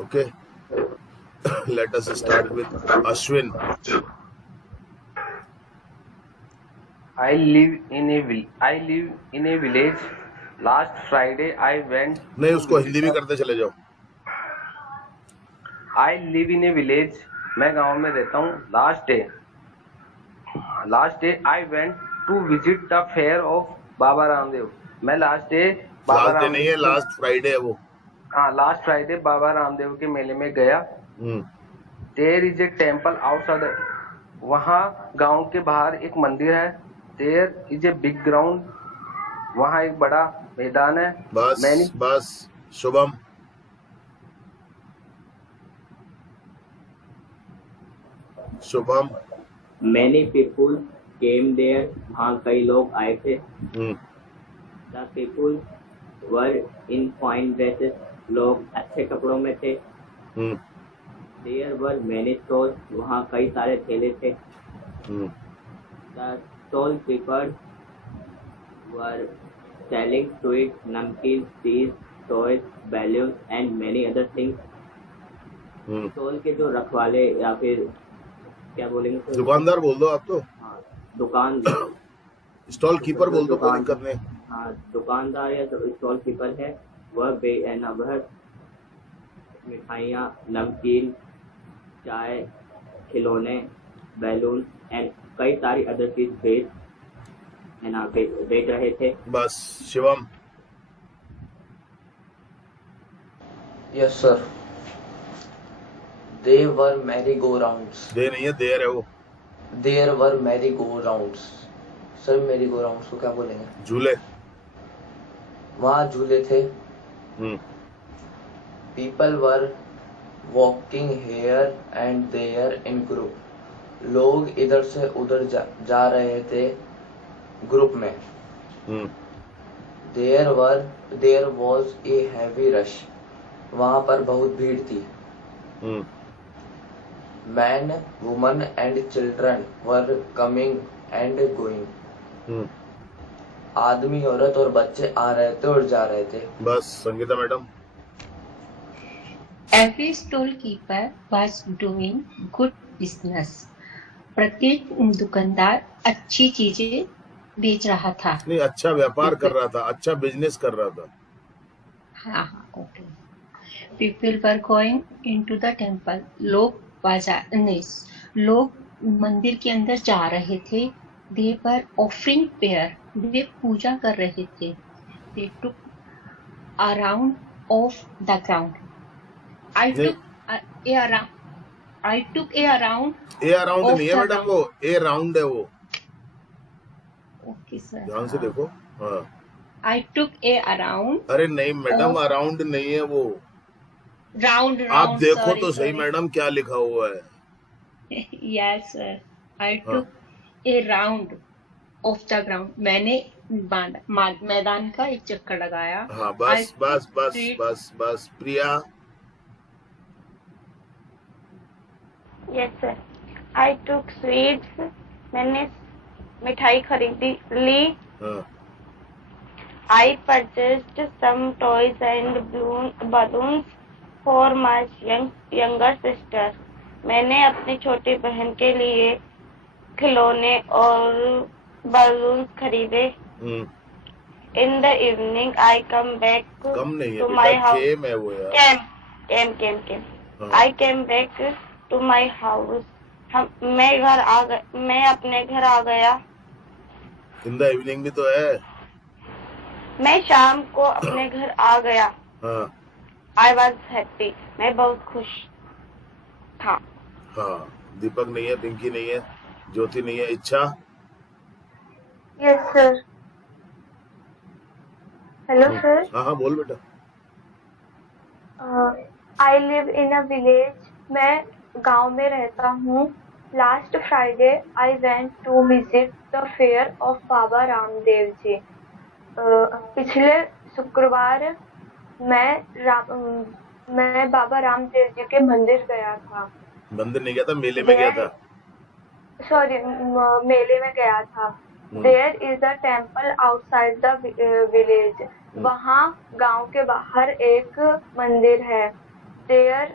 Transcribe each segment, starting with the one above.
Okay. Let us start with Ashwin. I live in a village. Last Friday I went नहीं, to उसको Hindi visit भी a करते चले जाओ. I live in a village. मैं गांव में रहता हूँ. Last day I went to visit the fair of Baba Ramdev. मैं लास्ट डे बाबा लास्ट डे नहीं है, रामदेव लास्ट फ्राइडे है वो. हाँ लास्ट फ्राइडे बाबा रामदेव के मेले में गया. There is a temple outside. वहाँ गांव के बाहर एक मंदिर है. There is a big ground. वहाँ एक बड़ा मैदान है. बस बस. Shubham. Shubham. Many people came there. वहाँ कई लोग आए थे. The people were in fine dresses. लोग अच्छे कपड़ों में थे. There were many stalls. वहाँ कई सारे ठेले थे. The stall keepers were selling sweets, namkeen, cheese, toys, balloons and many other things. Stall के जो रखवाले या फिर क्या बोलेंगे, दुकानदार बोल दो आप तो. हाँ दुकान. स्टॉल कीपर बोल दो, कोई दिक्कत नहीं. हाँ दुकानदार या स्टॉल कीपर है. वह मिठाइयाँ, नमकीन, चाय, खिलौने, बैलून एंड कई सारी अदर चीज बेच रहे थे. बस. Shivam. Yes, sir. They were merry-go-rounds. दे नहीं है, देर है वो. There were merry-go-rounds. Sir merry-go-rounds को क्या बोलेंगे? झूले. वहाँ झूले थे. People were walking here and there in group. लोग इधर से उधर जा रहे थे ग्रुप में. There was a heavy rush. वहाँ पर बहुत भीड़ थी. Men, women and children were coming and going. आदमी, औरत और बच्चे आ रहे थे और जा रहे थे. बस. Sangeeta madam. Every storekeeper was doing good business. प्रत्येक दुकानदार अच्छी चीजें बेच रहा था. नहीं, अच्छा व्यापार कर रहा था, अच्छा बिजनेस कर रहा था. हाँ okay. People were going into the temple. लोग मंदिर के अंदर जा रहे थे. They were offering prayer. वे पूजा कर रहे थे. They took a round of the ground. I took a round. A around नहीं है मैडम, वो ए राउंड है वो. Okay sir. ध्यान से देखो. हाँ. I took a around. अरे नहीं मैडम, अराउंड नहीं है वो. Round. आप देखो sorry, तो सही मैडम क्या लिखा हुआ है. Yes sir. I took a round of the ground. मैंने मैदान का एक चक्कर लगाया. हाँ बस बस बस बस बस. प्रिया. Yes sir. I took sweets. मैंने मिठाई खरीदी ली. I purchased some toys and balloons for my younger sister. मैंने अपनी छोटी बहन के लिए खिलौने और balloons खरीदे. In the evening I come back to my house. Came है वो यार. Came. I came back to my house. मैं अपने घर आ गया. In the evening भी तो है. मैं शाम को अपने घर आ गया. I was happy. मैं बहुत खुश था. हाँ. दीपक नहीं है, पिंकी नहीं है, ज्योति नहीं है. इच्छा. Yes sir. Hello sir. हाँ बोल बेटा. I live in a village. मैं गांव में रहता हूँ. Last Friday I went to visit the fair of Baba Ramdev ji. पिछले शुक्रवार मैं बाबा रामदेव जी के मंदिर गया था. मंदिर नहीं गया था, मेले में गया था. सॉरी, मेले में गया था. There is a temple outside the village. वहाँ गांव के बाहर एक मंदिर है. There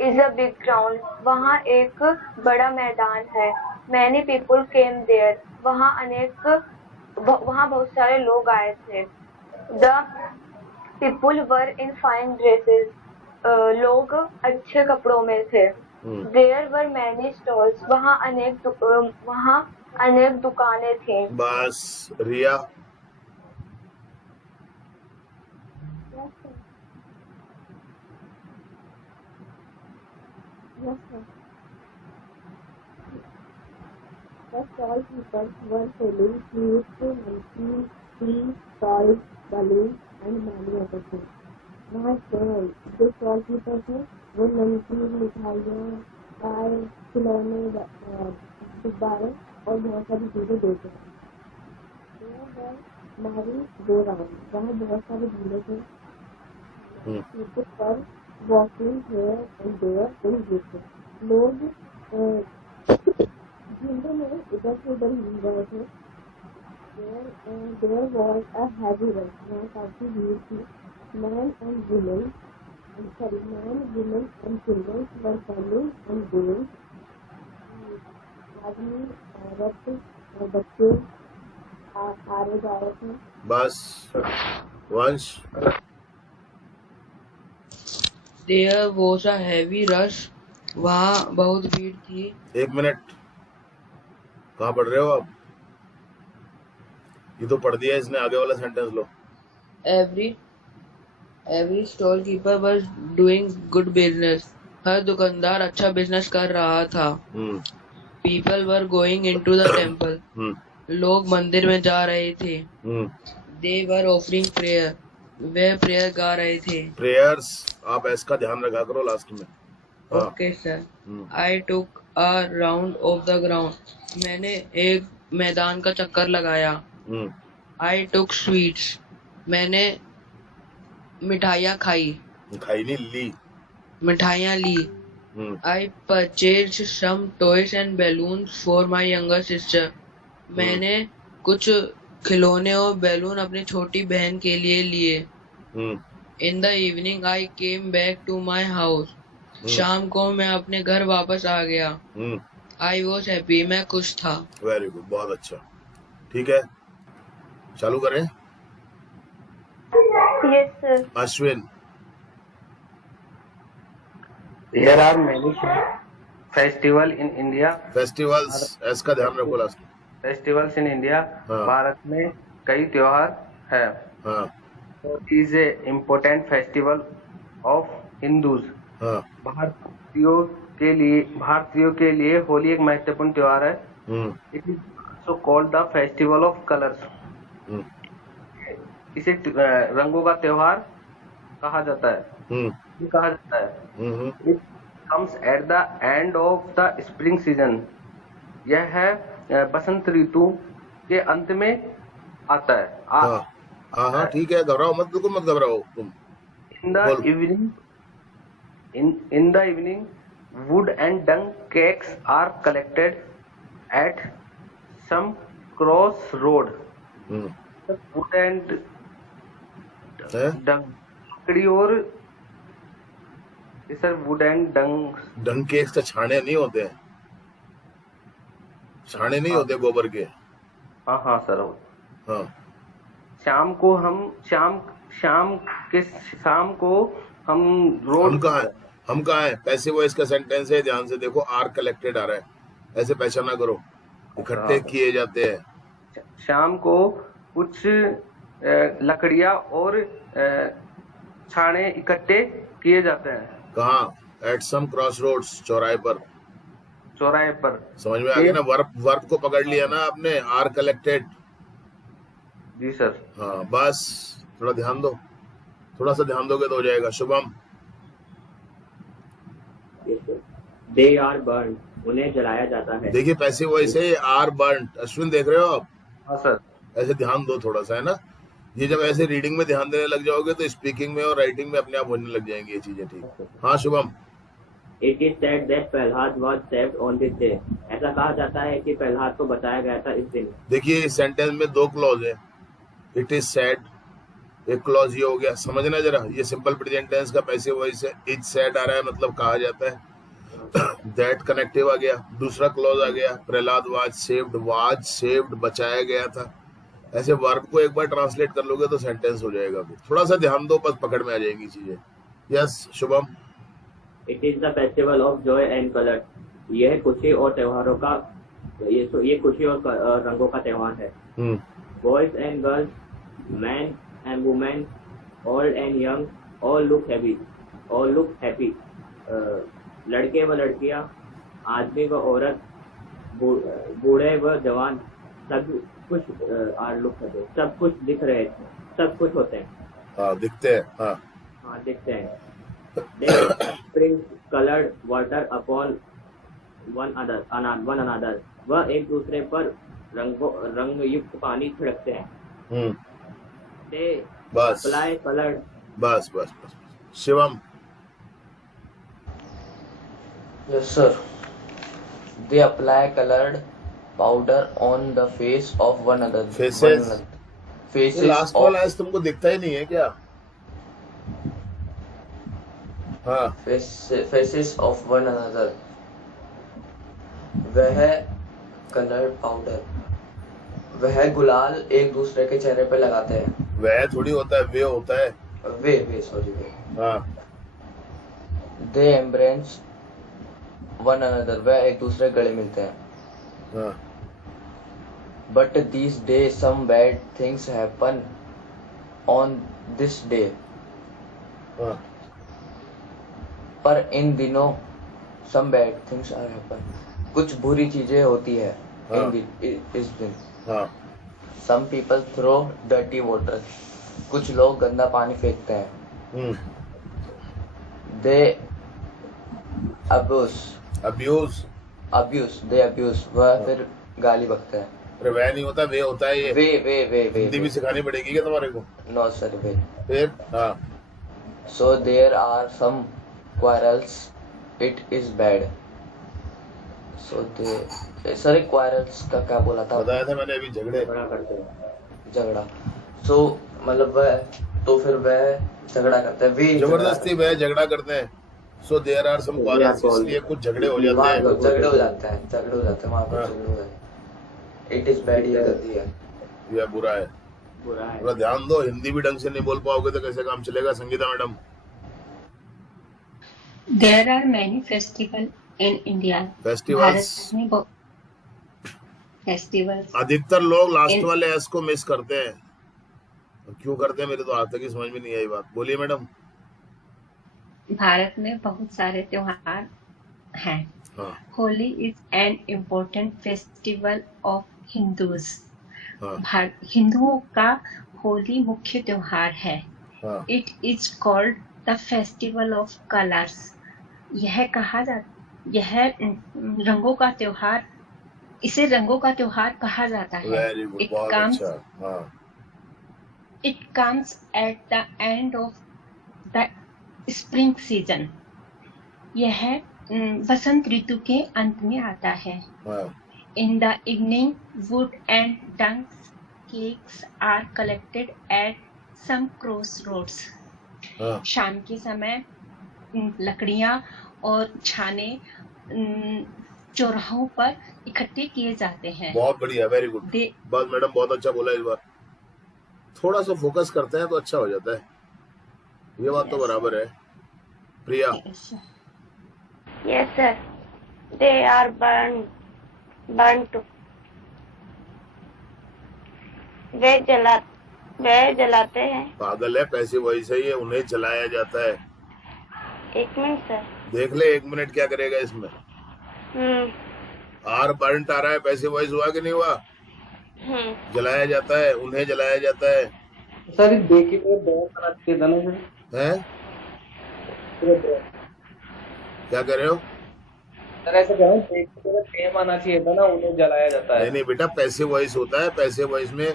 is a big ground, वहाँ एक बड़ा मैदान है। मैनी पीपुल केम देयर, वहाँ बहुत सारे लोग आए थे। The people were in fine dresses, लोग अच्छे कपड़ों में थे। देयर वर मैनी स्टॉल्स, वहाँ अनेक दुकानें थी। बस रिया। Yes, sir. The stallkeepers were selling sweets, monkeys, tea, toys, balloons, and many other things. वहाँ जो stallkeeper थे वो नमकीन, मिठाइयाँ, चाय, खिलौने, गुब्बारे और बहुत सारी चीजें बेच रहे थे। हमारी गो राउंड, वहाँ बहुत सारे झूले थे। people were walking here and there in groups. लोग झुंड में इधर से उधर हिल रहे थे। There was a heavy rush, वहाँ काफी भीड़ थी। Men, women and children were coming and going. आदमी, औरत और बच्चे आ रहे जा रहे थे। बस वंश। There was a heavy rush. वहाँ बहुत भीड़ थी। 1 मिनट, कहाँ पढ़ रहे हो आप? ये तो पढ़ दिया इसने, आगे वाला sentence low. Every storekeeper was doing good business. हर दुकानदार अच्छा बिजनेस कर रहा था। People were going into the temple. लोग मंदिर में जा रहे थे। They were offering prayer. Way prayer गा रहे थे। प्रेयर्स, आप इसका ध्यान रखा करो लास्ट में। Okay sir. I took a round of the ground. मैंने एक मैदान का चक्कर लगाया। I took sweets. मैंने मिठाइयाँ खाई। खाई नहीं, ली। मिठाइयाँ ली। I purchased some toys and balloons for my younger sister. मैंने कुछ खिलौने और बैलून अपनी छोटी बहन के लिए लिए। In the evening I came back to my house. शाम को मैं अपने घर वापस आ गया। I was happy. मैं खुश था। वेरी गुड, बहुत अच्छा। ठीक है, चालू करें। Yes, sir. Ashwin. There are many festivals in India. Festivals, इसका ध्यान रखो लास्ट में। Festivals in India. हाँ। भारत में कई त्योहार है। हाँ is a important festival of Hindus. हाँ। भारतीयों के लिए होली एक महत्वपूर्ण त्योहार है। It is so called the festival of colours. इसे रंगों का त्योहार कहा जाता है। It comes at the end of the spring season. यह है बसंत ऋतु के अंत में आता है। हाँ ठीक है, घबराओ मत, बिल्कुल मत घबराओ तुम। In the evening, wood and dung cakes are collected at some crossroad. Wood and dung, लकड़ी और sir wood and dung। Dung cakes तो छाने नहीं होते हैं, छाने नहीं होते गोबर के। हाँ सर। हाँ। शाम को हम रोड। हम कहाँ है? पैसे वो इसका सेंटेंस है, ध्यान से देखो। आर कलेक्टेड आ रहा है, ऐसे पहचाना करो, इकट्ठे किए जाते हैं। शाम को कुछ लकड़ियाँ और छाने इकट्ठे किए जाते हैं। कहाँ? एट सम क्रॉस रोड्स, चौराहे पर। समझ में आ गया ना? वर्ब को पकड़ लिया ना आपने, आर कलेक्टेड। Ji sir. हाँ बस, थोड़ा ध्यान दो, थोड़ा सा ध्यान दोगे तो हो जाएगा। शुभम। They are burned. उन्हें जलाया जाता है। देखिए पैसे वो ऐसे आर बर्न्ड। अश्विन देख रहे हो आप? हाँ सर। ऐसे ध्यान दो थोड़ा सा, है ना? ये जब ऐसे रीडिंग में ध्यान देने लग जाओगे तो स्पीकिंग में और राइटिंग में अपने आप होने लग जाएंगी ये चीजें। ठीक। हाँ Shubham. It is said that Prahlad was saved on this day. ऐसा कहा जाता है कि प्रहलाद को बचाया गया था इस दिन। देखिए इस सेंटेंस में 2 क्लॉज है। इट इज सेड एक क्लॉज ये हो गया, समझना जरा, ये सिंपल प्रेजेंट टेंस का पैसिव वॉइस है। इज सेड आ रहा है, मतलब कहा जाता है। दैट कनेक्टिव आ गया, दूसरा क्लॉज आ गया, प्रहलाद वाज सेव्ड बचाया गया था। ऐसे वर्ब को एक बार ट्रांसलेट कर लोगे तो सेंटेंस हो जाएगा। फिर थोड़ा सा ध्यान दो, बस पकड़ में आ जाएगी चीजें। Yes Shubham. It is the festival of Joy and colour. यह खुशी और त्योहारों का ये खुशी और रंगों का त्योहार है। Boys and girls, man and women, old and young, all look happy. लड़के व लड़कियां, आदमी व औरत, बूढ़े व जवान, सब कुछ सब कुछ दिख रहे थे, सब कुछ होते हैं। हाँ दिखते हैं। हाँ दिखते हैं। They spring colored water upon one another। वह एक दूसरे पर रंग युक्त पानी छिड़कते हैं। They बस apply colored। बस Shivam. Yes, sir. They apply colored powder on the face of one another. Faces? Faces last वाला ऐसा तुमको दिखता ही नहीं है क्या? हाँ faces of one another. वह कलर्ड पाउडर, वह गुलाल एक दूसरे के चेहरे पे लगाते हैं। वह थोड़ी होता है, वे होता है। वे सॉरी। हाँ। They embrace one another। वह एक दूसरे गले मिलते हैं। हाँ। But these days some bad things happen on this day। हाँ। पर इन दिनों some bad things are happen। कुछ बुरी चीजें होती है इस दिन। हाँ। Some people throw dirty water। कुछ लोग गंदा पानी फेंकते हैं। They abuse। they abuse। वह फिर गाली बकते हैं। अरे वह नहीं होता, वे होता है ये। वे हिंदी भी सिखानी पड़ेगी क्या तुम्हारे को? नो सर वे। फिर हाँ। So there are some quarrels, it is bad। So they sir quarrels का क्या बोला था? बताया था मैंने अभी, झगड़ा। So मतलब वह, तो फिर वह झगड़ा करते हैं, वे जबरदस्ती वह झगड़ा करते हैं। So there are some quarrels, इसलिए कुछ झगड़े हो जाते हैं। झगड़े हो जाते हैं वहाँ पर झगड़े हो जाते हैं। It is bad ये गलती है, यह बुरा है। थोड़ा ध्यान दो, हिंदी भी ढंग से नहीं बोल पाओगे तो कैसे काम चलेगा? Sangeeta madam. There are many festivals in India। Festivals. अधिकतर लोग लास्ट वाले एस को मिस करते हैं। क्यों करते हैं मेरे तो आज तक ही समझ में नहीं आई बात। बोलिए मैडम। भारत में बहुत सारे त्योहार हैं। Holi is an important festival of Hindus. हिंदुओं का होली मुख्य त्योहार है। It is called the festival of colours. यह रंगों का त्योहार, इसे रंगों का त्योहार कहा जाता है। It comes at the end of the spring season। यह वसंत ऋतु के अंत में आता है। In the evening, wood and dung cakes are collected at some crossroads। शाम के समय लकड़ियां और छाने चौराहों पर इकट्ठे किए जाते हैं। बहुत बढ़िया, वेरी गुड। बस मैडम बहुत अच्छा बोला इस बार। थोड़ा सा फोकस करते हैं तो अच्छा हो जाता है। ये बात तो बराबर है। Priya. Yes sir. They are burned. वे जलाते हैं। पागल है, पैसे वही सही है, उन्हें जलाया जाता है। एक मिनट सर, देख ले 1 मिनट क्या करेगा इसमें। आर बर्न्ट आ रहा है, पैसे वॉइस हुआ कि नहीं हुआ? जलाया जाता है, उन्हें जलाया जाता है। सर देखिए हैं? क्या कर रहे हो सर? ऐसा कह रहा हूँ आना चाहिए था ना, उन्हें जलाया जाता है। नहीं बेटा, पैसे वॉइस होता है। पैसे वॉइस में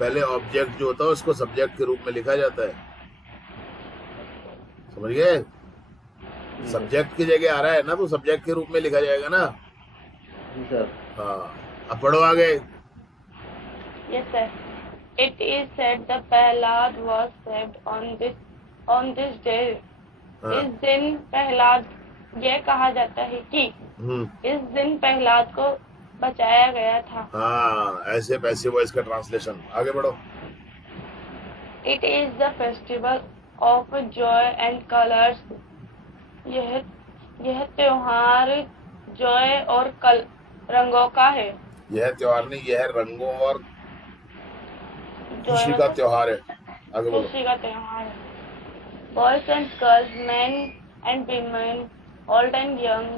पहले ऑब्जेक्ट जो होता है उसको सब्जेक्ट के रूप में लिखा जाता है। समझ गए? सब्जेक्ट की जगह आ रहा है ना, तो सब्जेक्ट के रूप में लिखा जाएगा ना। सर हाँ, अब पढ़ो आगे। Yes sir. It is said the Prahlad was saved on this day. हाँ इस दिन प्रहलाद, यह कहा जाता है कि इस दिन प्रहलाद को बचाया गया था. हाँ, ऐसे पैसिव वॉइस का ट्रांसलेशन. आगे बढ़ो. It is the festival of joy and colors. यह त्योहार जॉय और रंगों का है. यह त्योहार नहीं, यह रंगों और खुशी जॉय का त्योहार है. आगे बोलो. खुशी का त्योहार है. Boys and girls, men and women, old and young,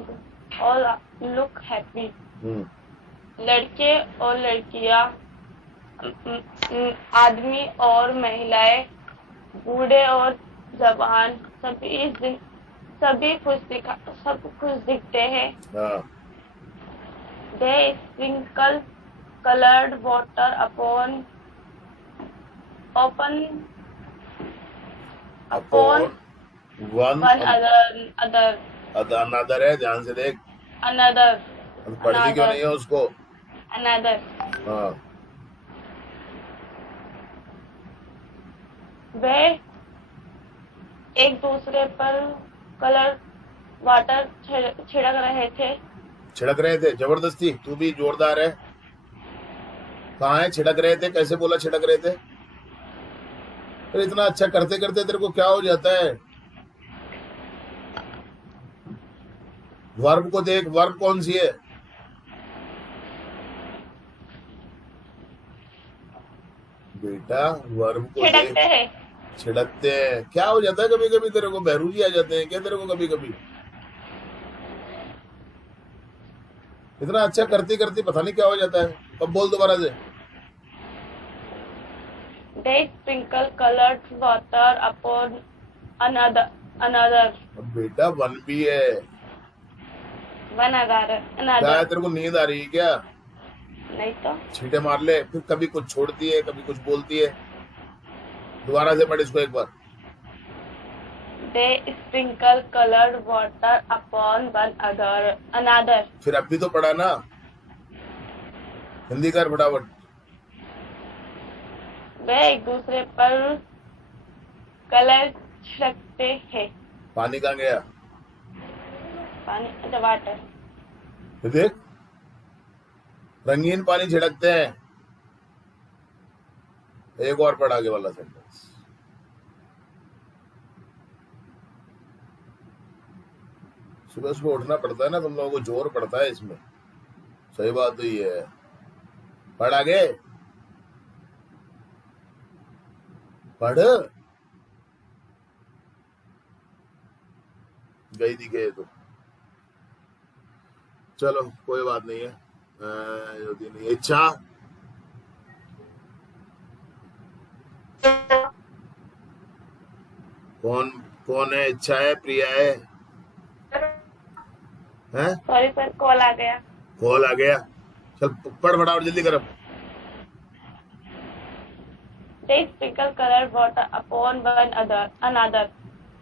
all look happy. लड़के और लड़कियां, आदमी और महिलाएं, बूढ़े और जवान, सभी खुश दिखते हैं. हाँ. They sprinkle colored water upon one another. Another है, ध्यान से देख. Another. पढ़ती क्यों नहीं है उसको? Another. हाँ. वे एक दूसरे पर कलर वाटर छिड़क रहे थे. छिड़क रहे थे, जबरदस्ती. तू भी जोरदार है. कहाँ है छिड़क रहे थे? कैसे बोला छिड़क रहे थे? अरे इतना अच्छा करते करते तेरे को क्या हो जाता है? वर्ब को देख, वर्ब कौन सी है? बेटा वर्ब को छिड़कते देख. हैं. छिड़कते हैं. क्या हो जाता है कभी कभी तेरे को? बहरूजी आ जाते हैं क्या तेरे को कभी कभी? इतना अच्छा करते करते पता नहीं क्या हो जाता है. अब बोल दोबारा से. They sprinkle colored water upon another. अब बेटा वन भी है. One another. क्या है, तेरे को नींद आ रही है क्या? नहीं तो. छींटे मार ले. फिर कभी कुछ छोड़ती है, कभी कुछ बोलती है. दोबारा से पढ़ इसको एक बार. They sprinkle colored water upon another. फिर अब भी तो पढ़ा ना. हिंदी कर फटाफट. वे एक दूसरे पर कलर छिड़कते हैं. पानी कहाँ गया? पानी, अच्छा वाटर. फिर देख, रंगीन पानी छिड़कते हैं. एक और पढ़ आगे वाला सेंटेंस. सुबह सुबह उठना पड़ता है ना तुम लोगों को, जोर पड़ता है इसमें. सही बात तो ये है. पढ़ आगे. पढ़. गई दिखे तो चलो कोई बात नहीं है. इच्छा. कौन है? इच्छा है, प्रिया है? हैं? सॉरी सर, कॉल आ गया. कॉल आ गया. चल पढ़ फटाफट जल्दी कर. They sprinkle colored water upon another.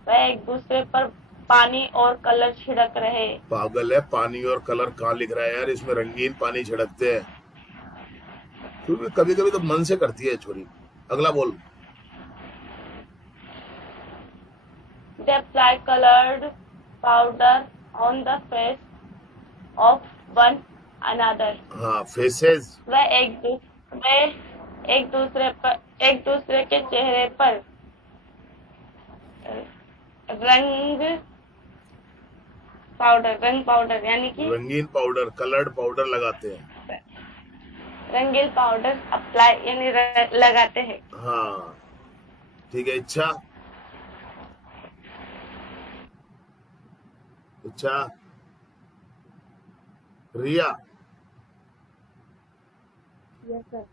वह एक दूसरे पर पानी और कलर छिड़क रहे. पागल है, पानी और कलर कहाँ लिख रहा है यार? इसमें रंगीन पानी छिड़कते हैं. क्योंकि कभी कभी तो मन से करती है छोरी. अगला बोल. They apply colored powder on the face of one another. हाँ, फेसेस. वह एक दूसरे के चेहरे पर रंग पाउडर यानी कि रंगीन पाउडर, कलर्ड पाउडर लगाते हैं. रंगीन पाउडर अप्लाई यानी लगाते हैं. हाँ ठीक है. इच्छा. रिया. Yes, sir.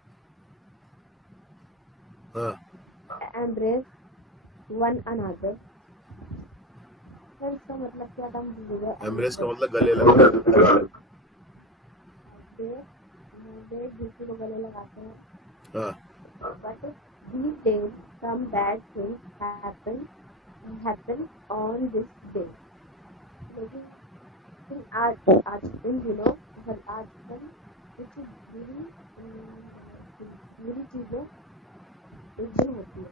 हाँ. Embrace one another. सर इसका मतलब क्या था मुझे भूल गया. एम्ब्रेस का मतलब गले लगा. वे दूसरे को गले लगाते हैं. हाँ. But these days some bad things happen on this day. लेकिन आज इन दिनों और आजकल कुछ बुरी चीजें इस दिन होती है।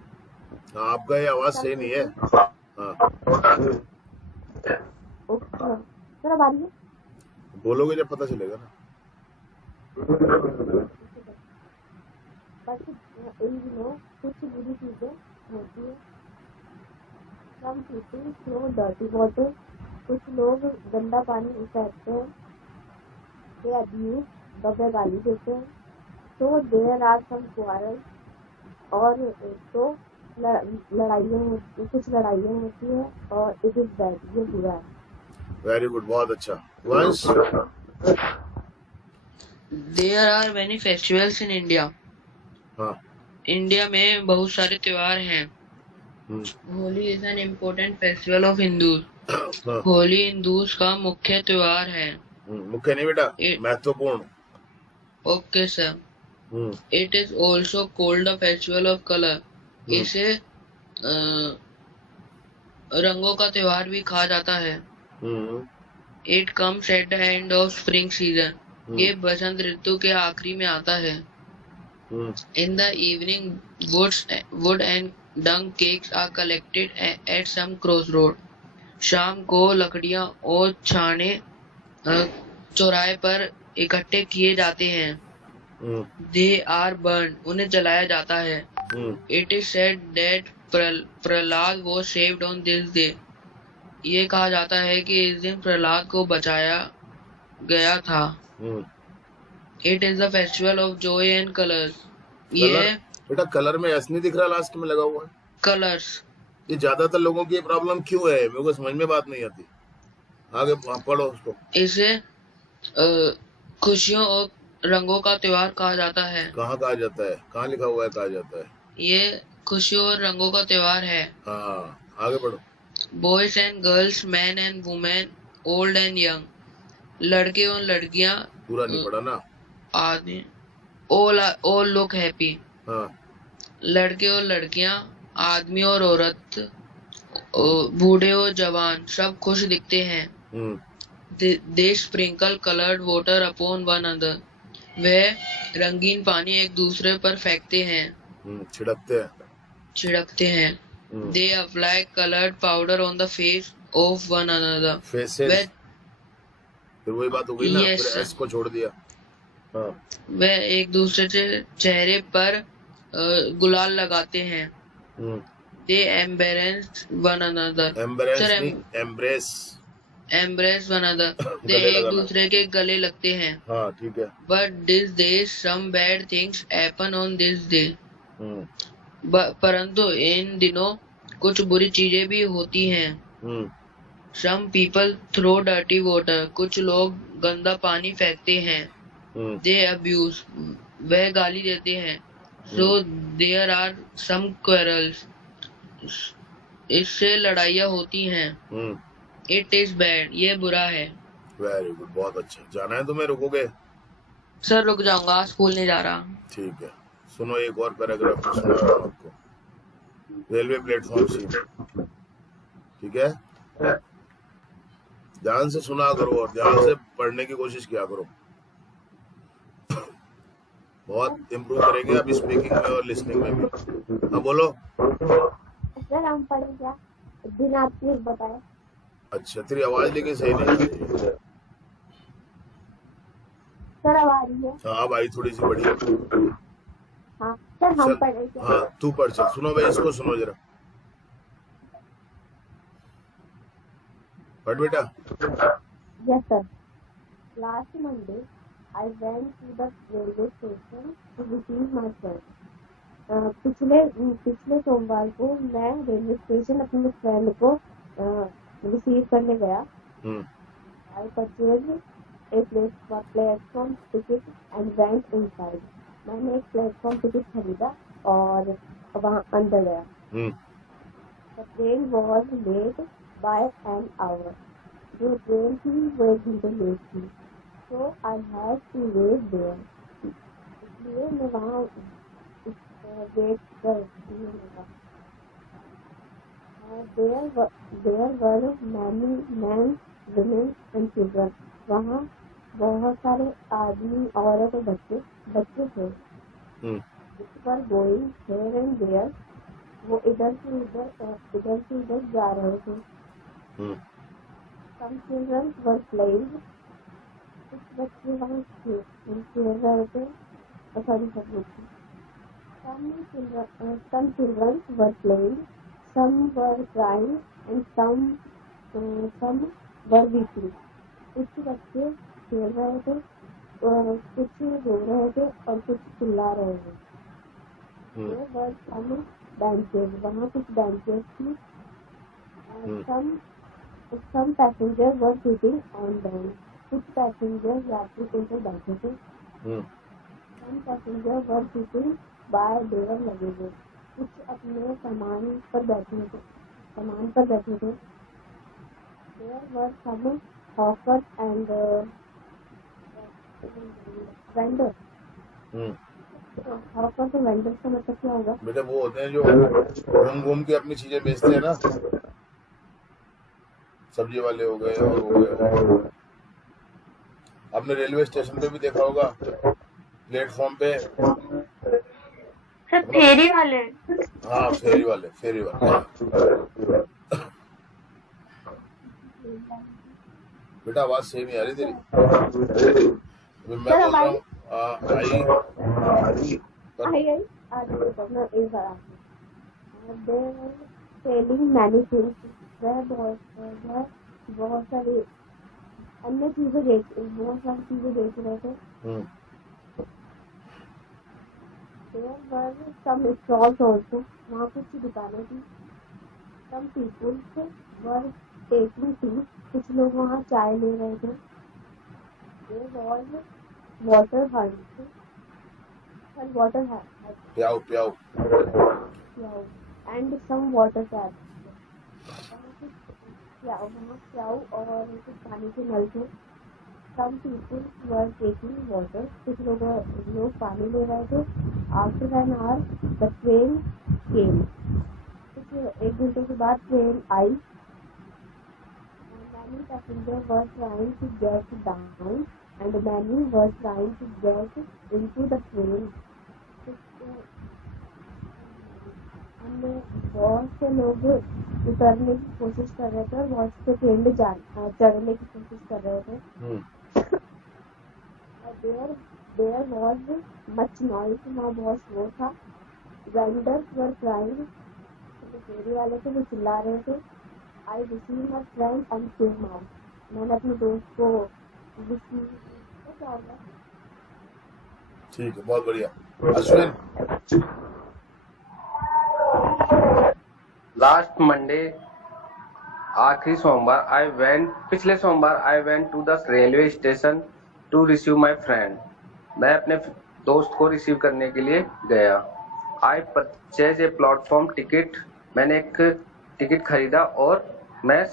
आपका ये आवाज सही नहीं है। हाँ ओके सर, अब आ रही है? बोलोगे जब पता चलेगा ना। बट इन दिनों कुछ बुरी चीजें होती है। Some people throw dirty water, कुछ लोग गंदा पानी फेंकते हैं। दे अब्यूज, बब्बे गाली देते हैं। तो देयर आर सम क्वारल, और तो लड़ाइयाँ, कुछ लड़ाइयाँ होती है, और इट इज बैड, ये बुरा है। वेरी गुड, बहुत अच्छा। Vansh, there are many festivals in India. हाँ इंडिया में बहुत सारे त्योहार हैं। Holi is an important festival of Hindus. हाँ होली हिंदूज का मुख्य त्योहार है। मुख्य नहीं बेटा, महत्वपूर्ण। Okay sir. It is also called the festival of colour. इसे रंगों का त्योहार भी कहा जाता है। It comes at the end of spring season. ये बसंत ऋतु के आखिरी में आता है। In the evening wood and dung cakes are collected at some cross road. शाम को लकड़ियां और छाने चौराहे पर इकट्ठे किए जाते हैं। दे आर बर्न, उन्हें जलाया जाता है। It is said that Prahlad was saved on this day. ये कहा जाता है कि इस दिन प्रहलाद को बचाया गया था। It is the festival of Joy and colours. ये बेटा कलर में एस नहीं दिख रहा, लास्ट में लगा हुआ है कलर्स। ये ज्यादातर लोगों की प्रॉब्लम क्यों है, मेरे को समझ में बात नहीं आती। आगे पढ़ो उसको। इसे खुशियों और रंगों का त्योहार कहा जाता है। कहाँ कहा जाता है, कहाँ लिखा हुआ है कहा जाता है? ये खुशियों और रंगों का त्योहार है। हाँ आगे बढ़ो। Boys and girls, man and women, old and young, लड़के और लड़कियां, पूरा नहीं पढ़ा ना। आदमी, ऑल लुक हैप्पी। हाँ लड़के और लड़कियां, आदमी और औरत, बूढ़े और जवान, सब खुश दिखते हैं। They sprinkle coloured water upon one another. वह रंगीन पानी एक दूसरे पर फेंकते हैं, छिड़कते हैं। They apply coloured powder on the face of one another. फिर वही बात हो गई ना, फिर एस को छोड़ दिया। हाँ। वह एक दूसरे से चेहरे पर गुलाल लगाते हैं। They embrace one another. Embrace one another. दे एक दूसरे के गले लगते हैं। हाँ ठीक है। But this day some bad things happen on this day. परंतु इन दिनों कुछ बुरी चीजें भी होती हैं। Some people throw dirty water. कुछ लोग गंदा पानी फेंकते हैं। दे अब्यूज, वह गाली देते हैं। So there are some quarrels, इससे लड़ाइयाँ होती हैं। इट इज बैड, ये बुरा है। वेरी गुड, बहुत अच्छा। जाना है तुम्हें, रुकोगे? सर रुक जाऊंगा, स्कूल नहीं जा रहा। ठीक है, सुनो एक और पैराग्राफ सुना रहा हूं आपको। रेलवे प्लेटफॉर्म सीन, ठीक है? ध्यान से सुना करो और ध्यान से पढ़ने की कोशिश किया करो। बहुत इम्प्रूव करेंगे आप स्पीकिंग में और लिसनिंग में भी। अब बोलो। सर हम पढ़े क्या, दिन आपने बताया। अच्छा, तेरी आवाज लेकिन सही नहीं। सर अब आ रही है? हाँ अब आई, थोड़ी सी बढ़िया। हाँ सर हम पढ़े क्या? हाँ तू पढ़। चल सुनो भाई, इसको सुनो जरा, पढ़ बेटा। Yes sir. Last Monday I went to the railway station to receive my friend. पिछले सोमवार को मैं रेलवे स्टेशन अपने फ्रेंड को रिसीव करने गया। I purchased a platform ticket and went inside. मैंने एक प्लेटफॉर्म टिकट खरीदा और वहाँ अंदर गया। The train was late by an hour. जो ट्रेन थी वो 1 घंटे लेट थी। So I had to wait there. इसलिए मैं वहाँ वेट कर रही हूँ। There were many men, women and children. वहाँ बहुत सारे आदमी, औरत और बच्चे थे। which were going here and there. वो इधर से उधर जा रहे थे. Some children were playing. कुछ बच्चे वहाँ खेल रहे थे. Some children were playing. Some were crying and some were weeping. कुछ बच्चे खेल रहे थे और कुछ रो रहे थे और कुछ चिल्ला रहे थे. There were some benches. वहाँ कुछ benches थी. Some passengers were sitting on them. कुछ passengers यात्री उन पर बैठे थे. Some passengers were sitting by their luggage. कुछ अपने सामान पर बैठे थे. There were some hawkers and vendors. Hawkers और वेंडर्स का मतलब क्या होगा? बेटा वो होते हैं जो घूम के अपनी चीजें बेचते हैं ना, सब्जी वाले हो गए और हो गए. आपने रेलवे स्टेशन पे भी देखा होगा, प्लेटफॉर्म पे. सर फेरी वाले. हाँ फेरी वाले. बेटा आवाज सेम ही आ रही तेरी. मैं बोल रहा हूँ सेलिंग मैनी थिंग्स. वह बहुत सारी अन्य चीजें बेच रहे थे. There were some stalls also. वहाँ कुछ दुकानें थी. Some people were taking tea. कुछ लोग वहाँ चाय ले रहे थे. There was water hanging and water प्याऊ and some water taps. वहाँ प्याऊ और कुछ पानी के नल थे. Some people were taking water. कुछ लोग पानी ले रहे थे. After an hour the train came. कुछ 1 घंटे के बाद ट्रेन आई. Many passengers were trying to get down and many were trying to get into the train. बहुत से लोग उतरने की कोशिश कर रहे थे और बहुत से ट्रेन में चढ़ने की कोशिश कर रहे थे. There was much noise. वहाँ बहुत शोर था. Vendors were crying. फेरी वाले थे वो चिल्ला रहे थे. I received my friend and came out. मैंने अपने दोस्त को ठीक है, बहुत बढ़िया. अश्विन. लास्ट मंडे आखिरी सोमवार पिछले सोमवार I went to the railway station to receive my friend. मैं अपने दोस्त को रिसीव करने के लिए गया. I purchase a platform ticket. मैंने एक टिकट खरीदा और मैं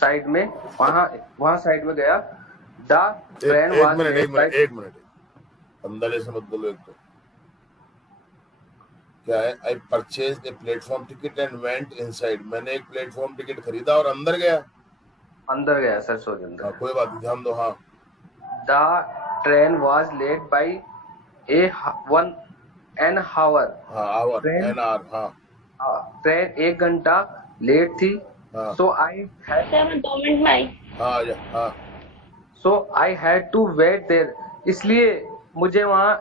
साइड में वहाँ साइड में गया. द ट्रेन वाज एक मिनट अंदर ऐसे मत बोलो. एक तो क्या है? आई purchase a platform ticket and went inside. मैंने एक प्लेटफॉर्म टिकट खरीदा और अंदर गया सर. सोजेंद्र कोई बात नहीं, ध्यान दो. हाँ. The train was late by an hour. Hour. Train 1 घंटा लेट थी. So I had to wait there. इसलिए मुझे वहाँ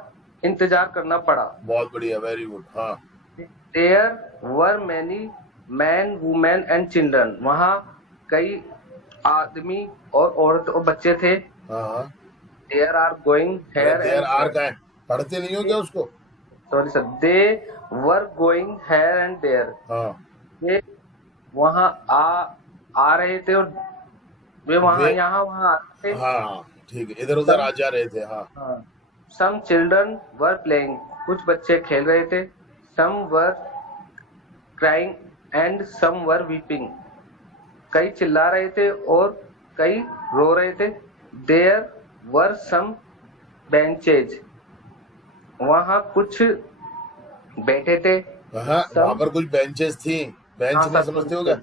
इंतजार करना पड़ा. बहुत बढ़िया, वेरी गुड. हाँ. There were many men, women and children. वहाँ कई आदमी और औरत और बच्चे थे. There are going here. There are का है, पढ़ते नहीं हो क्या उसको? Sorry sir. They were going here and there. ये वहाँ आ रहे थे और वे वहाँ यहाँ थे. हाँ ठीक है, इधर उधर आ जा रहे थे. हाँ. Some children were playing. कुछ बच्चे खेल रहे थे. Some were crying and some were weeping. कई चिल्ला रहे थे और कई रो रहे थे. There were some benches. वहाँ कुछ बैठे थे. वहाँ पर कुछ बेंचेस थी. बेंच में समझते हो क्या?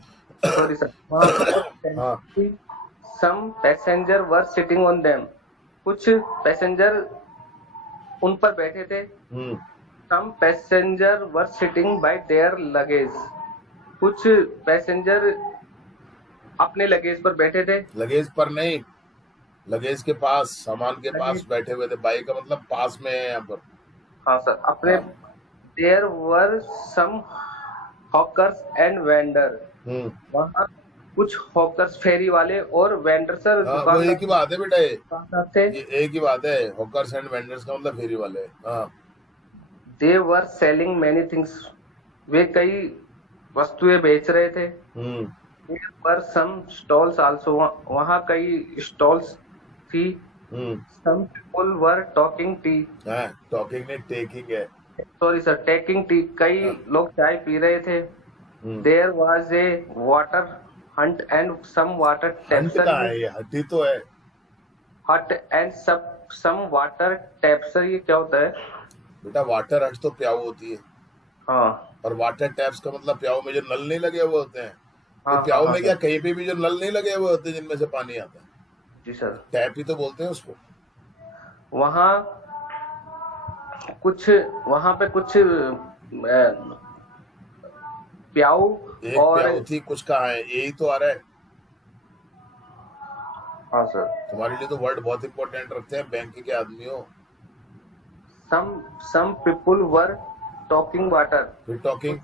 Sorry sir. Some passenger were sitting on them. कुछ पैसेंजर उन पर बैठे थे. some passenger were sitting by their luggage. कुछ पैसेंजर अपने लगेज पर बैठे थे. लगेज पर नहीं, लगेज के पास, सामान के पास लगेज- बैठे हुए थे. बाई का मतलब पास में है यहाँ पर. हाँ सर, अपने हाँ. There were some hawkers and vendor. वहाँ कुछ हॉकर्स फेरी वाले और वेंडर सर हाँ, वो एक ही बात है बेटा, दुकानदार थे. ये एक ही बात है. हॉकर्स एंड वेंडर्स का मतलब फेरी वाले. हाँ. दे वर सेलिंग मैनी थिंग्स. वे कई वस्तुएं बेच रहे थे. There were some stalls also. वहाँ कई स्टॉल्स थी. Some people were talking tea. Talking नहीं, टेकिंग है. Sorry sir, taking tea. कई लोग चाय पी रहे थे. There was a water hunt and some water taps. Hunt का है ये, हट्टी तो है. Hut and some water taps. ये क्या होता है? बेटा वाटर हट तो प्याऊ होती है. हाँ. और वाटर टैप्स का मतलब प्याऊ में जो नल नहीं लगे हुए होते हैं. हाँ, तो प्याऊ हाँ, में क्या, कहीं पे भी जो नल नहीं लगे हुए होते जिनमें से पानी आता है, जी सर. टैप ही तो बोलते हैं उसको. वहाँ पे कुछ प्याऊ एक और प्याऊ थी, कुछ कहाँ है, यही तो आ रहा है. हाँ सर. तुम्हारे लिए तो वर्ड बहुत इंपॉर्टेंट रखते हैं, बैंक के आदमी हो. some people were talking water. फिर टॉकिंग.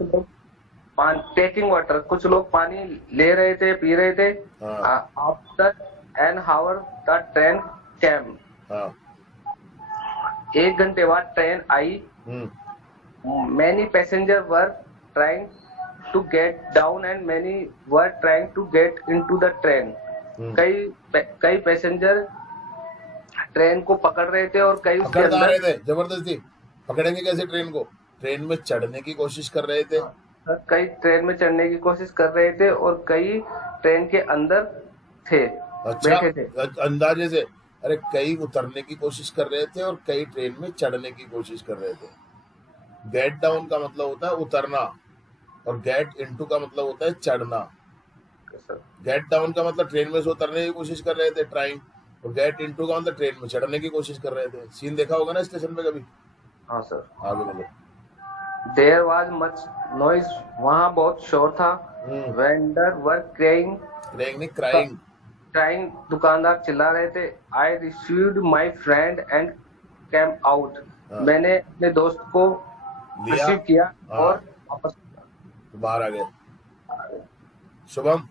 Taking water. कुछ लोग पानी ले रहे थे, पी रहे थे. After an hour the train came. हाँ. 1 घंटे बाद ट्रेन आई. Many passengers were trying to get down and many were trying to get into the train. कई पैसेंजर ट्रेन को पकड़ रहे थे और कई उसके पकड़ रहे अंदर थे जबरदस्ती. पकड़ेंगे कैसे ट्रेन को? ट्रेन में चढ़ने की कोशिश कर रहे थे. कई ट्रेन में चढ़ने की कोशिश कर रहे थे और कई ट्रेन के अंदर थे. अच्छा, बैठे थे. अंदाजे से. अरे कई उतरने की कोशिश कर रहे थे और कई ट्रेन में चढ़ने की कोशिश कर रहे थे. गेट डाउन का मतलब होता है उतरना और गेट इनटू का मतलब होता है चढ़ना. गेट डाउन का मतलब ट्रेन में से उतरने की कोशिश कर रहे थे, ट्राइंग. और गेट इनटू का मतलब ट्रेन में चढ़ने की कोशिश कर रहे थे. सीन देखा होगा ना स्टेशन पे कभी. हाँ सर. आगे बोलो. There was much noise. वहाँ बहुत शोर था. Vendor were crying. क्राइंग नहीं, क्राइंग. क्राइंग. दुकानदार चिल्ला रहे थे. I received my friend and came out. मैंने अपने दोस्त को रिसीव किया और वापस बाहर आ गए. शुभम.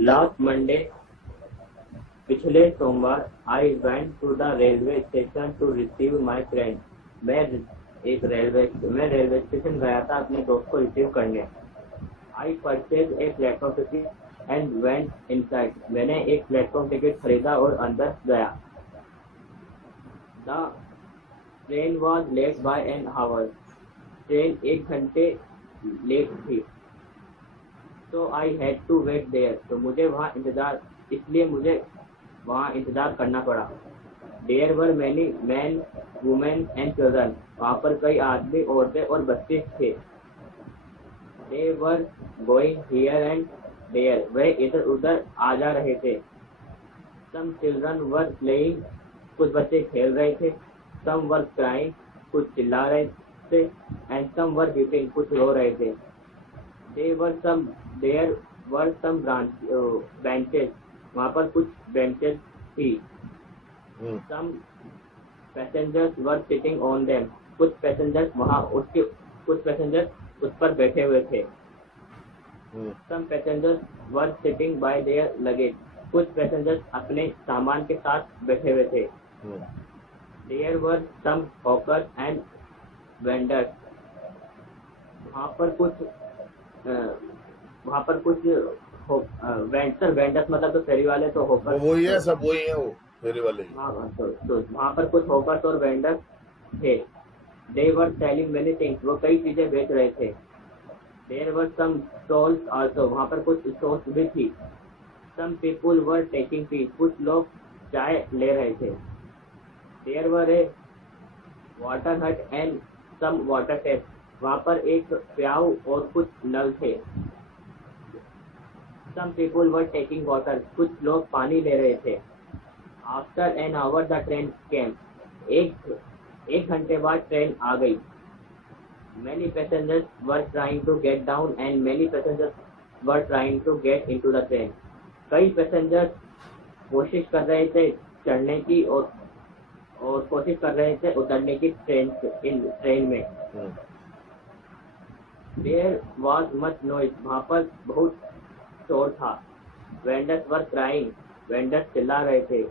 लास्ट मंडे, पिछले सोमवार, I went to the railway station to receive my friend. मैं रेलवे स्टेशन गया था अपने दोस्त को रिसीव करने. I purchase a platform ticket and went inside. मैंने एक प्लेटफॉर्म टिकट खरीदा और अंदर गया. The train was late by an hour. Train 1 घंटे लेट थी. तो I had to wait there. तो मुझे वहाँ इंतजार करना पड़ा. There were many man, women and children. वहाँ पर कई आदमी, औरतें और बच्चे थे. They were going here and there. वे इधर उधर आ जा रहे थे. Some children were playing. कुछ बच्चे खेल रहे थे. Some were crying. कुछ चिल्ला रहे थे. And some were weeping. कुछ रो रहे थे. There were some benches. वहाँ पर कुछ बेंचेस थी. Some passengers were sitting on them. कुछ पैसेंजर्स उस पर बैठे हुए थे. Some passengers were sitting by their luggage. कुछ पैसेंजर्स अपने सामान के साथ बैठे हुए थे. There were some hawkers and vendors. वहाँ पर कुछ वेंडर्स मतलब तो फेरी वाले तो हॉकर्स. वही है, सब वही है वो फेरी वाले. तो वहाँ पर कुछ हॉकर्स और वेंडर्स थे. They were selling many things. वो कई चीजें बेच रहे थे. There were some stalls also. वहाँ पर कुछ स्टॉल्स भी थी. Some people were taking tea. कुछ लोग चाय ले रहे थे. There were a water hut and some water taps. वहाँ पर एक प्याऊ और कुछ नल थे. Some people were taking water. कुछ लोग पानी ले रहे थे. After an hour the train केम. एक घंटे बाद ट्रेन आ गई। Many passengers were trying to get down and many passengers were trying to get into the train. कई पैसेंजर कोशिश कर रहे थे चढ़ने की और कोशिश कर रहे थे उतरने की ट्रेन में। There was much noise. वहाँ पर बहुत शोर था। Vendors were crying. Vendors चिल्ला रहे थे।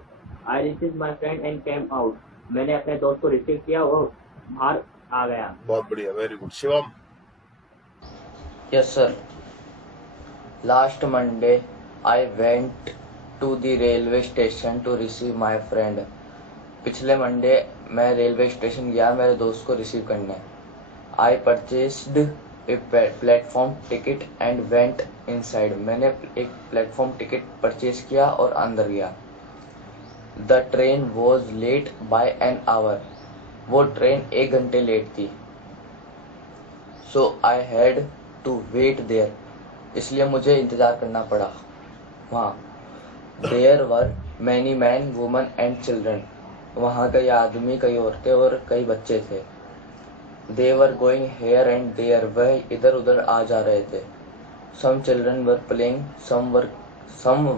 I received my friend and came out. मैंने अपने दोस्त को रिसीव किया और बाहर आ गया। बहुत बढ़िया, very good. Shivam. Yes, sir. Last Monday, I went to the railway station to receive my friend. पिछले मंडे मैं रेलवे स्टेशन गया मेरे दोस्त को रिसीव करने। I purchased a platform ticket and went inside. मैंने एक प्लेटफॉर्म टिकट परचेज किया और अंदर गया। The train was late by an hour. वो ट्रेन 1 घंटे लेट थी। So I had to wait there. इसलिए मुझे इंतज़ार करना पड़ा वहाँ। There were many men, women and children. वहाँ कई आदमी, कई औरतें और कई बच्चे थे। They were going here and there. वह इधर उधर आ जा रहे थे। Some children were playing, some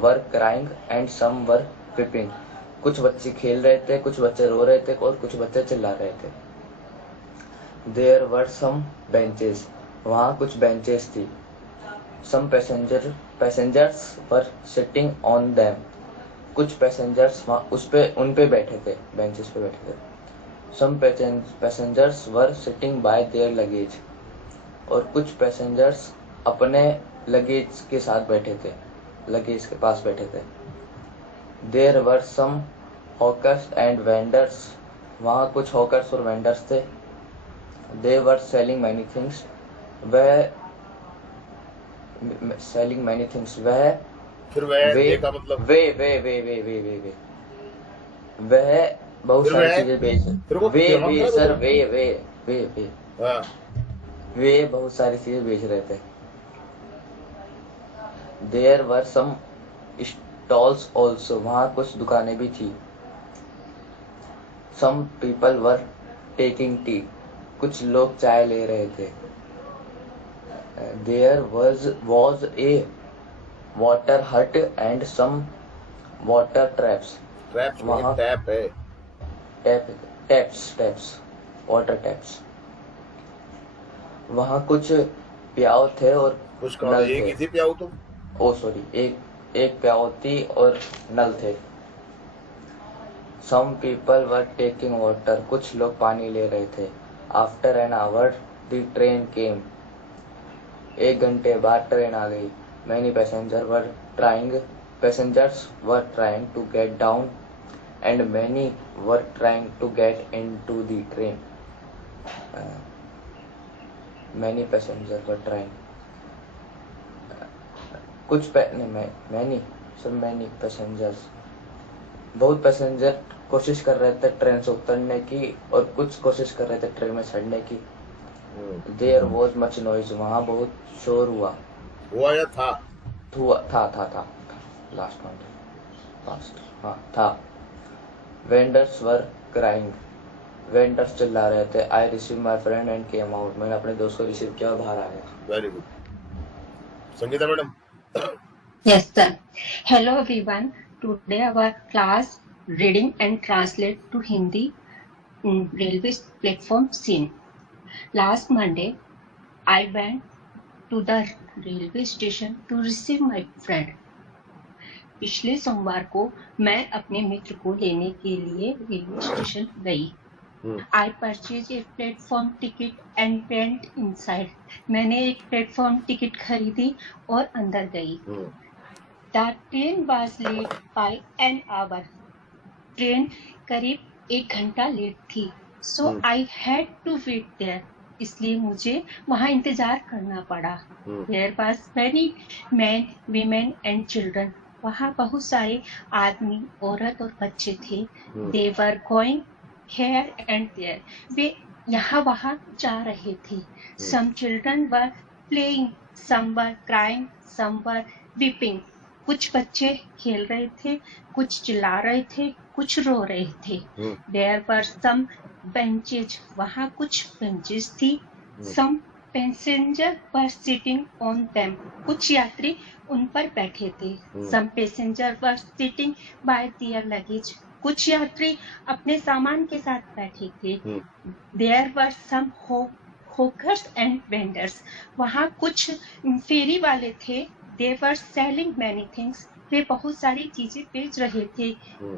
were crying and some were weeping. कुछ बच्चे खेल रहे थे, कुछ बच्चे रो रहे थे और कुछ बच्चे चिल्ला रहे थे। There were some benches. वहाँ कुछ बेंचेस थी। Some passengers were sitting on them. कुछ पैसेंजर्स वहाँ उन पे बैठे थे, बेंचेस पे बैठे थे। Some passengers were sitting by their luggage. और कुछ पैसेंजर्स अपने लगेज के साथ बैठे थे, लगेज के पास बैठे थे। There were some hawkers and vendors. वहाँ कुछ hawkers और vendors थे। They were selling many things. वह selling many things. वह फिर वे का मतलब वह बहुत सारी चीजें बेच सर वे बहुत सारी चीजें बेच रहे थे। There were some stalls also. वहाँ कुछ दुकानें भी थी। Some people were taking tea. कुछ लोग चाय ले रहे थे। There was a water hut and some water traps. Traps में टैप है। Taps water taps. वहाँ कुछ प्याऊ थे और कुछ नल एक ही थे। थी प्याऊ तो। ओ सॉरी, एक प्याऊ थी और नल थे। Some people were taking water. कुछ लोग पानी ले रहे थे। After an hour, the train came. 1 घंटे बाद ट्रेन आ गई। Many passengers were trying to get down and many were trying to get into the train. Many passengers were trying. Many passengers. बहुत पैसेंजर कोशिश कर रहे थे ट्रेन से उतरने की और कुछ कोशिश कर रहे थे ट्रेन में चढ़ने की। There was much noise. वहाँ बहुत शोर हुआ। हुआ या था? था लास्ट मंथ पास्ट। हाँ था। Vendors were crying. Vendors चिल्ला रहे थे। I received my friend and came out. मैंने अपने दोस्त को रिसीव किया और बाहर आ गया। Very good. Sangeeta madam. Yes, sir. Hello, everyone. Today our class reading and translate to Hindi railway platform scene. Last Monday, I went to the railway station to receive my friend. पिछले सोमवार को मैं अपने मित्र को लेने के लिए रेलवे स्टेशन गई। I purchased a platform ticket and went inside. मैंने एक प्लेटफॉर्म टिकट खरीदी और अंदर गई। The train was late by an hour. Train करीब 1 घंटा लेट थी। So I had to wait there. इसलिए मुझे वहाँ इंतजार करना पड़ा। There was many men, women and children. वहाँ बहुत सारे आदमी, औरत और बच्चे थे। They were going here and there. वे यहाँ वहाँ जा रहे थे। Some children were playing, some were crying, some were weeping. कुछ बच्चे खेल रहे थे, कुछ चिल्ला रहे थे कुछ रो रहे थे. There were some benches. वहाँ कुछ benches थी. Some passengers were sitting on them. कुछ यात्री उन पर बैठे थे. Some passengers were sitting by their luggage. कुछ यात्री अपने सामान के साथ बैठे थे. There were some hawkers and vendors. वहाँ कुछ फेरी वाले थे. They were selling many things. वे बहुत सारी चीजें बेच रहे थे.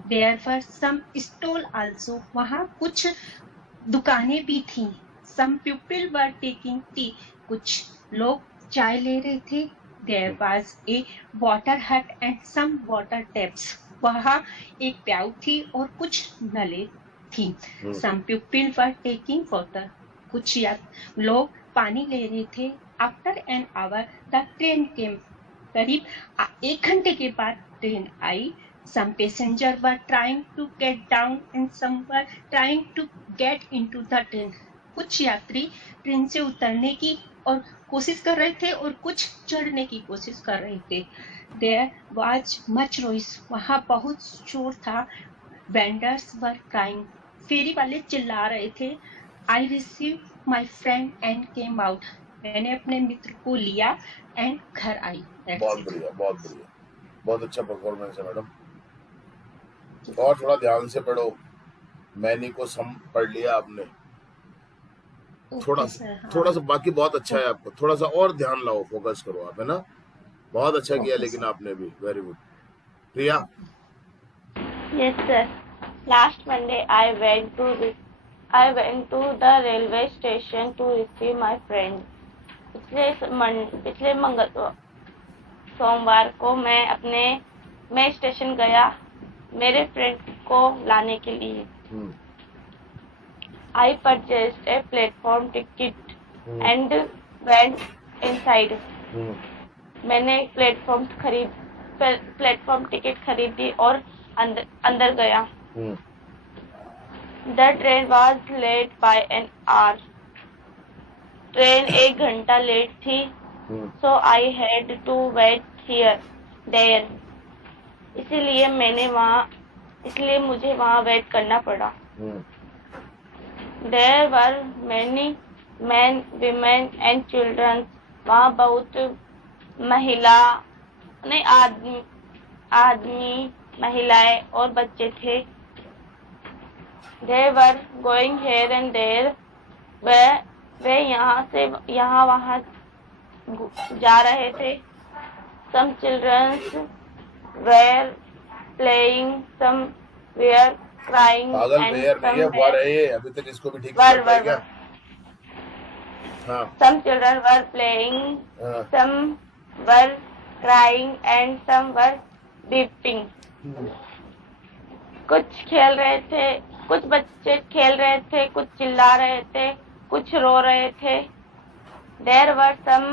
There were some stall also. वहाँ कुछ दुकानें भी थीं. Some people were taking tea. कुछ लोग चाय ले रहे थे. There was a water hut and some water taps. वहाँ एक प्याऊ थी और कुछ नलें थी. Some people were taking water. कुछ लोग पानी ले रहे थे. After an hour, the train came. करीब 1 घंटे के बाद train I. Some passengers were trying to get down and some were trying to get into the train. कुछ यात्री ट्रेन से उतरने की और कोशिश कर रहे थे और कुछ चढ़ने की कोशिश कर रहे थे. There was much noise. वहाँ बहुत शोर था. Vendors were crying. फेरी वाले चिल्ला रहे थे. I received my friend and came out. मैंने अपने मित्र को लिया एंड घर आई. बहुत बढ़िया, बहुत बढ़िया, बहुत अच्छा परफॉर्मेंस है मैडम. और थोड़ा ध्यान से पढ़ो. मैनी को सम पढ़ लिया आपने. थोड़ा सा बाकी बहुत अच्छा है. आपको थोड़ा सा और ध्यान लाओ, फोकस करो आप, है ना. बहुत अच्छा किया लेकिन आपने भी. Very good. Priya. Yes, sir. Last Monday, I went to the railway station to receive my friend. पिछले सोमवार को मैं स्टेशन गया मेरे फ्रेंड को लाने के लिए. I purchased a platform ticket and went inside. मैंने प्लेटफॉर्म टिकट खरीदी और अंदर गया. The train was late by an hour. Train 1 घंटा लेट थी. So I had to wait there. इसलिए मुझे वहाँ वेट करना पड़ा. There were many men, women and children. वहाँ बहुत आदमी, महिलाएं और बच्चे थे. They were going here and there. वे यहाँ से वहाँ जा रहे थे. Some children were playing, some were crying, and some अभी तक इसको भी ठीक नहीं कर क्या? हाँ. Some children were playing, some were crying, and some were weeping. कुछ खेल रहे थे, कुछ बच्चे खेल रहे थे, कुछ चिल्ला रहे थे, कुछ रो रहे थे. There were some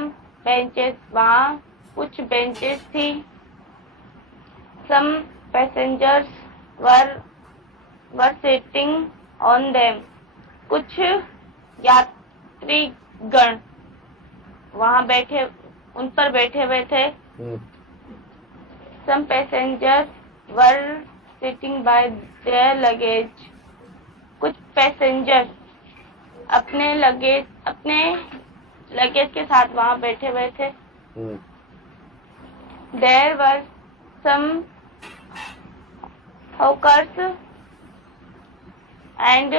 benches. वहाँ कुछ benches थी. Some passengers were sitting on them. कुछ यात्रीगण वहाँ उन पर बैठे हुए थे. Some passengers were sitting by their luggage. कुछ पैसेंजर अपने लगेज के साथ वहाँ बैठे हुए थे. There were some hawkers and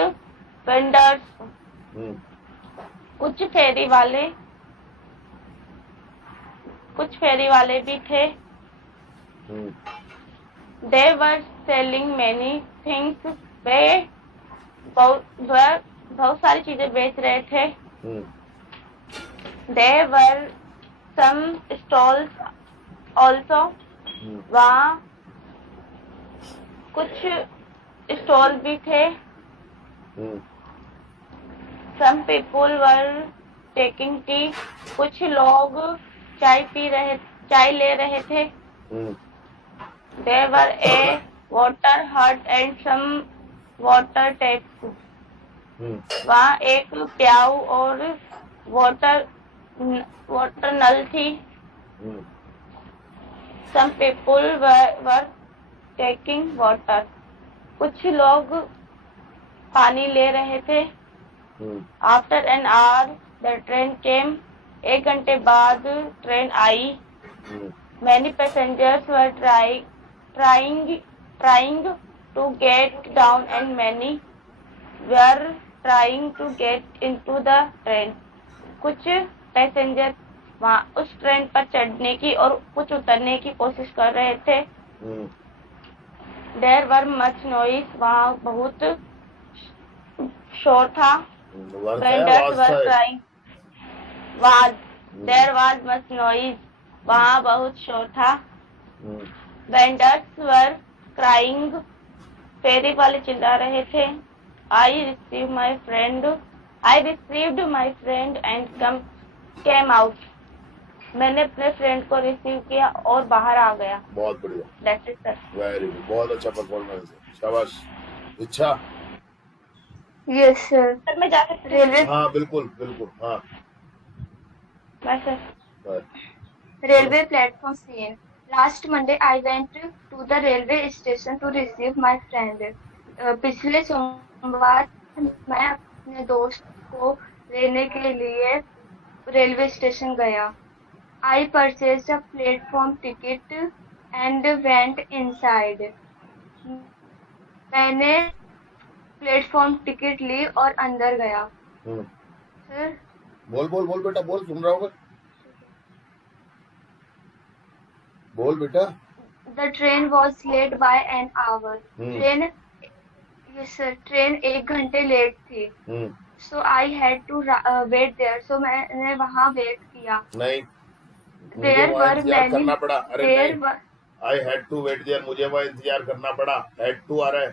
vendors. कुछ फेरी वाले भी थे. They were selling many things. वे बहुत सारी चीजें बेच रहे थे. There were some stalls also. वहाँ कुछ स्टॉल भी थे. Some people were taking tea. कुछ लोग चाय ले रहे थे. There were a water hut and some water taps. वहाँ एक प्याऊ और वाटर नल थी. Some people were taking water. कुछ लोग पानी ले रहे थे। After an hour the train came, 1 घंटे बाद ट्रेन आई। Many passengers were trying to get down and many were trying to get into the train. कुछ पैसेंजर वहाँ उस ट्रेन पर चढ़ने की और कुछ उतरने की कोशिश कर रहे थे। There were much noise, वहाँ बहुत शोर था। Vendors were crying, there was much noise, वहाँ बहुत शोर था। Vendors were crying, फेरी वाले चिल्ला रहे थे। I received my friend and came out. मैंने अपने फ्रेंड को रिसीव किया और बाहर आ गया। बहुत बढ़िया, That's it, sir. Very good, बहुत अच्छा परफॉर्मेंस है, शाबाश। इच्छा? Yes sir. सर मैं जा सकती हूँ? रेलवे हाँ बिल्कुल बिल्कुल, हाँ bye sir. Bye. Railway platform scene. Last Monday, I went to the railway station to receive my friend. पिछले सोमवार मैं अपने दोस्त को लेने के लिए रेलवे स्टेशन गया। I purchased a platform ticket and went inside. मैंने प्लेटफॉर्म टिकट ली और अंदर गया। सर बोल बोल बोल बेटा, बोल, सुन रहा होगा, बोल बेटा। The train was late by an hour. Train 1 घंटे लेट थी। So I had to wait there. So मैंने वहाँ वेट किया। नहीं, There were many. करना पड़ा। अरे There नहीं, were. I had to wait there, मुझे वहाँ इंतजार करना पड़ा। had to आ रहा है।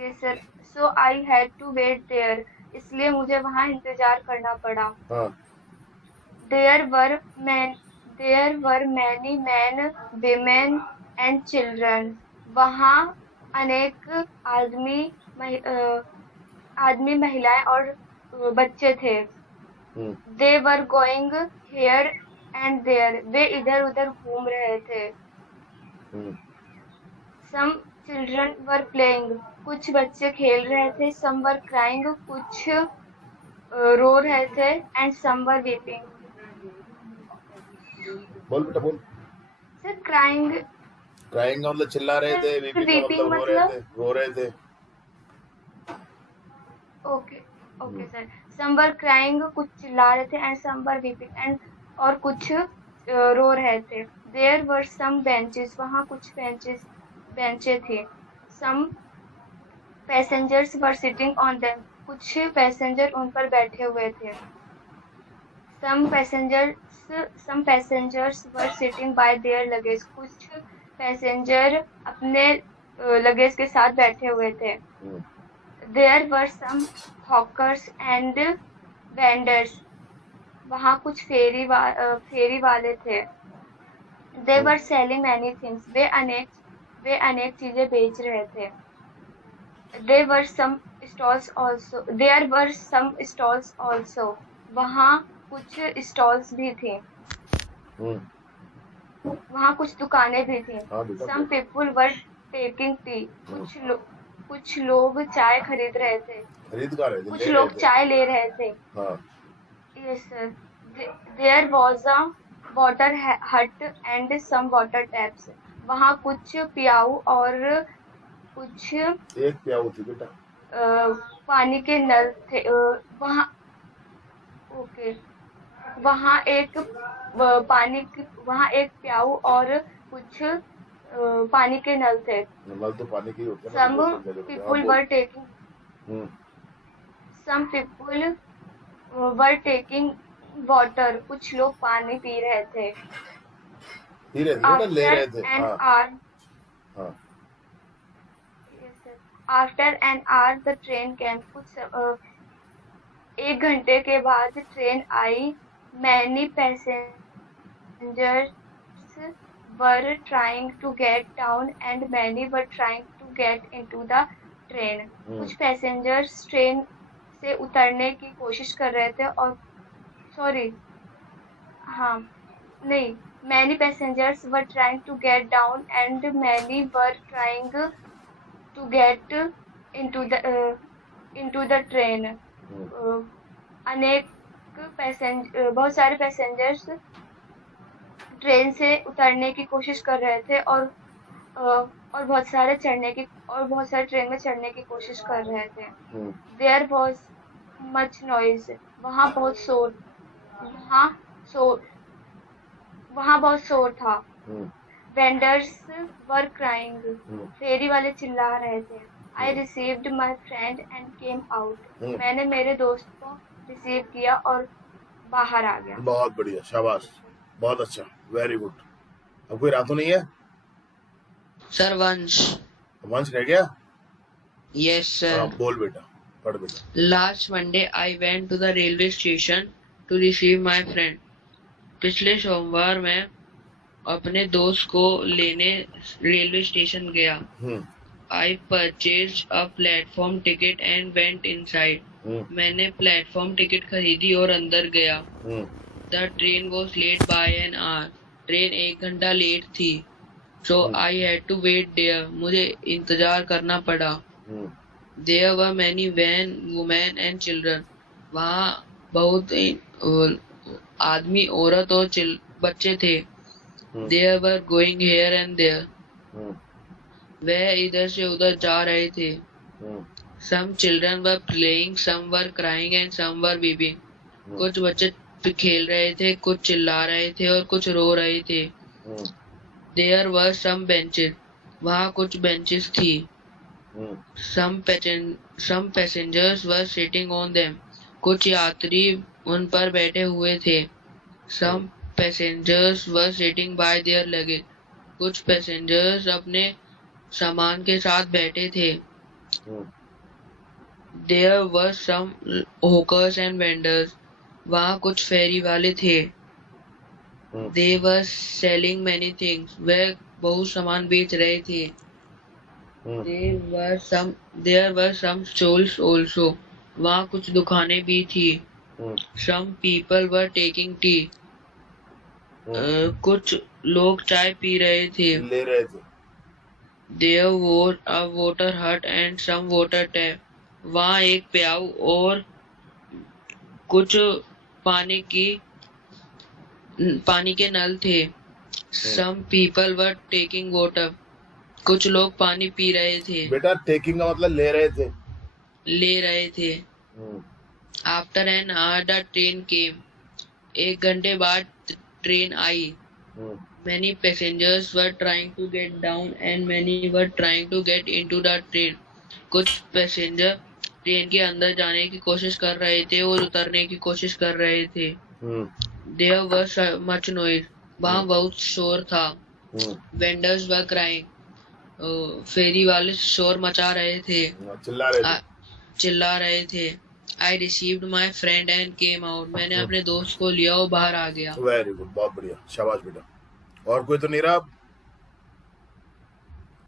Yes sir. So I had to wait there. इसलिए मुझे वहाँ इंतजार करना पड़ा। हाँ। There were many men, women and children. वहाँ अनेक आदमी, महिलाएं और बच्चे थे। They were going here and there. वे इधर उधर घूम रहे थे। Some children were playing. कुछ बच्चे खेल रहे थे। Some were crying. कुछ रो रहे थे। And some were weeping. बोल बेटा बोल। सर क्राइंग क्राइंग का मतलब चिल्ला रहे थे, वीपिंग का मतलब रो रहे थे। Okay sir. Some were crying, कुछ चिल्ला रहे थे। And some were weeping, and और कुछ रो रहे थे। देयर वर सम बेंचेस, वहाँ कुछ बेंचें थी। Some passengers were sitting on them, कुछ पैसेंजर उन पर बैठे हुए थे। Some passengers were sitting by their luggage, कुछ पैसेंजर अपने लगेज के साथ बैठे हुए थे। There were some hawkers and vendors, वहाँ कुछ फेरी वाले थे। They were selling many things, वे अनेक चीजें बेच रहे थे। There were some stalls also, वहाँ कुछ स्टॉल्स भी थी। वहाँ कुछ दुकानें भी थी। सम पीपुल वर टेकिंग टी, कुछ लोग चाय खरीद रहे थे। कुछ लोग चाय ले रहे थे। Yes sir. There was a water hut and some water taps, वहाँ कुछ प्याऊ और कुछ एक प्याऊ थी बेटा, पानी के नल थे। वहाँ एक प्याऊ और कुछ पानी के नल थे। नल तो पानी के होते हैं। Some people were taking water, कुछ लोग पानी पी रहे थे। ले रहे थे। After an hour the train came, एक घंटे के बाद ट्रेन आई। Many passengers were trying to get down and many were trying to get into the train. कुछ पैसेंजर्स ट्रेन से उतरने की कोशिश कर रहे थे और Many passengers were trying to get down and many were trying to get into the train. बहुत सारे पैसेंजर्स ट्रेन से उतरने की कोशिश कर रहे थे और बहुत सारे ट्रेन में चढ़ने की कोशिश कर रहे थे. There was much noise. वहाँ बहुत शोर था. Vendors were crying. फेरी वाले चिल्ला रहे थे. I received my friend and came out. मैंने मेरे दोस्त को रिसीव किया और बाहर आ गया. बहुत बढ़िया, शाबाश, बहुत अच्छा, वेरी गुड. अब कोई रातों नहीं है? सर वंश रह गया? Yes sir. बोल बेटा, पढ़ बेटा. Last Monday I went to the railway station to receive my friend. पिछले सोमवार मैं अपने दोस्त को लेने रेलवे स्टेशन गया. I purchase a platform ticket and went inside. मैंने प्लेटफॉर्म टिकट खरीदी और अंदर गया. The train was late by an hour. Train 1 घंटा लेट थी. So I had to wait there. मुझे इंतजार करना पड़ा. There were many men women and children. वहाँ बहुत आदमी, औरत और बच्चे थे. There were going here and there. वह इधर से उधर जा रहे थे. Some children were playing, some were crying and some were weeping. कुछ बच्चे खेल रहे थे, कुछ चिल्ला रहे थे और कुछ रो रहे थे. There were some benches. वहाँ कुछ बेंचेस थी. Some passengers were sitting on them. कुछ यात्री उन पर बैठे हुए थे. Some passengers were sitting by their luggage. कुछ पैसेंजर्स अपने सामान के साथ बैठे थे. There were some hawkers and vendors. वहाँ कुछ फेरी वाले थे. They were selling many things. वह बहुत सामान बेच रहे थे. There were some stalls also. वहाँ कुछ दुकानें भी थी. Some people were taking tea. कुछ लोग चाय पी रहे थे. ले रहे थे. There was a water hut and some water tap. वहाँ एक प्याऊ और कुछ पानी के नल थे. Some people were taking water. कुछ लोग पानी पी रहे थे. बेटा, टेकिंग का मतलब ले रहे थे. After an hour the train came. 1 घंटे बाद ट्रेन आई. Many passengers were trying to get down and many were trying to get into the train. कुछ पैसेंजर ट्रेन के अंदर जाने की कोशिश कर रहे थे और उतरने की कोशिश कर रहे थे. There was much noise. वहाँ बहुत शोर था. Vendors were crying. फेरी वाले शोर मचा रहे थे, चिल्ला रहे थे. I received my friend and came out. मैंने अपने दोस्त को लिया और बाहर आ गया. वेरी गुड, बहुत बढ़िया, शाबाश बेटा. और कोई तो नहीं रहा?